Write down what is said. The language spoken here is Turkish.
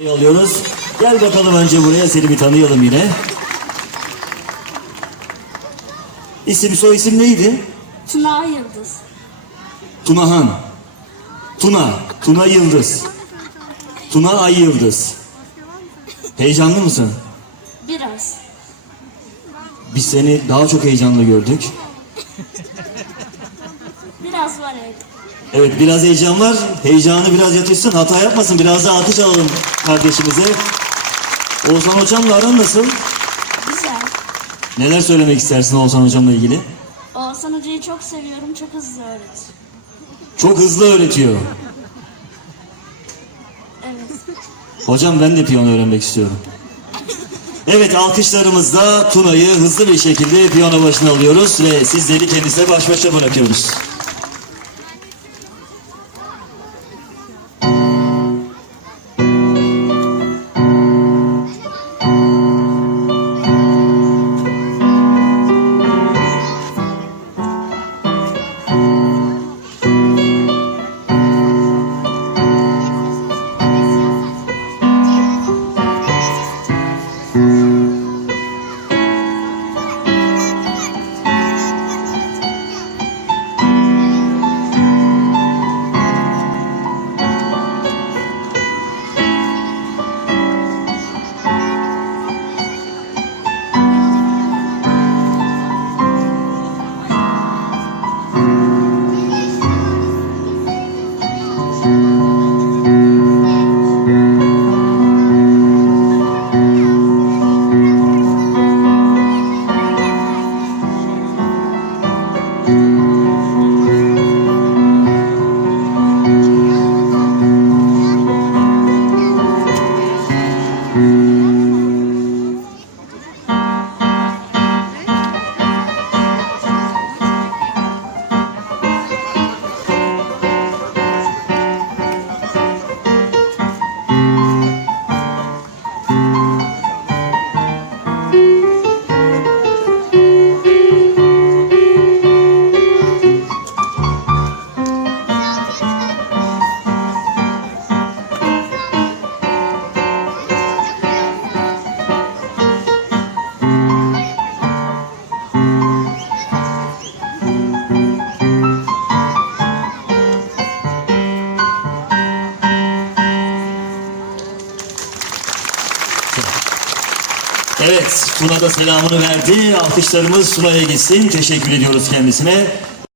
Yolluyoruz. Gel bakalım önce buraya seni bir tanıyalım yine. İsim soy isim neydi? Tuna Yıldız. Tunahan. Tuna. Tuna Yıldız. Tuna Ay Yıldız. Heyecanlı mısın? Biraz. Biz seni daha çok heyecanlı gördük. Biraz var evet. Evet biraz heyecan var. Heyecanı biraz yatışsın. Hata yapmasın. Biraz da alkış alalım kardeşimize. Oğuzhan hocamla aran nasıl? Güzel. Neler söylemek istersin Oğuzhan hocamla ilgili? Oğuzhan Hoca'yı çok seviyorum. Çok hızlı öğret. Çok hızlı öğretiyor. Evet. Hocam ben de piyano öğrenmek istiyorum. Evet alkışlarımızla Tuna'yı hızlı bir şekilde piyano başına alıyoruz ve sizleri kendisine baş başa bırakıyoruz. Evet Tuna da selamını verdi. Alkışlarımız Tuna'ya gitsin. Teşekkür ediyoruz kendisine.